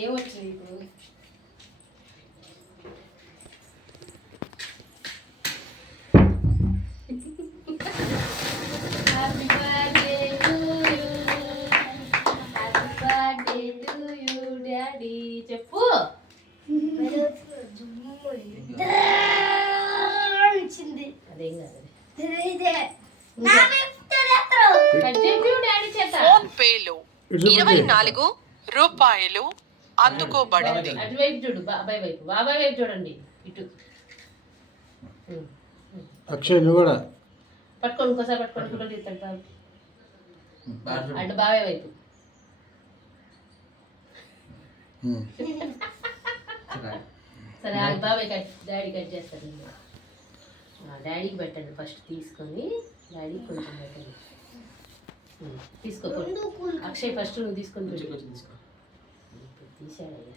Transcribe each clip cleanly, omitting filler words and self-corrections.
ఏమొచ్చింది ఇప్పుడు? Happy birthday to you, happy birthday to you daddy. చెప్పు. అదేం కాదు. ఫోన్ పేలో 24 రూపాయలు అందుకోబడింది. అటువైపు చూడు, బాబాయ్ వైపు. బాబాయ్ వైపు చూడండి. ఇటు అక్షయ్ నువ్వు కూడా పట్టుకోండి. ఇంకోసారి పట్టుకోండి. ఫోటో తీస్తాడు బాబు. అటు బాబాయ్ వైపు. సరే బాబాయ్ డాడీ కట్ చేస్తాడు. డాడీకి పెట్టండి ఫస్ట్ తీసుకొని. డాడీకి కొంచెం పెట్టండి. తీసుకో. అక్షయ్ ఫస్ట్ నువ్వు తీసుకొని తీసుకో. తీసాడయ్యా.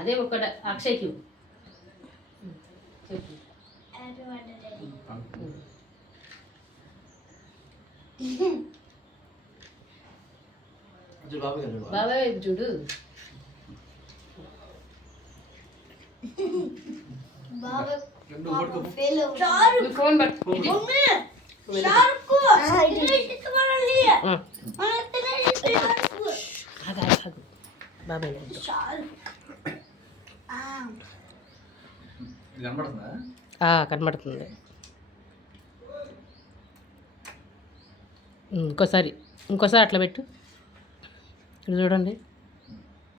అదే ఒక అక్షయ్కి చెప్పు. బాబాయ్ వైపు చూడు. ఫోన్ బాబాయ్ కనబడుతుంది. ఇంకోసారి అట్లా పెట్టు. ఇది చూడండి.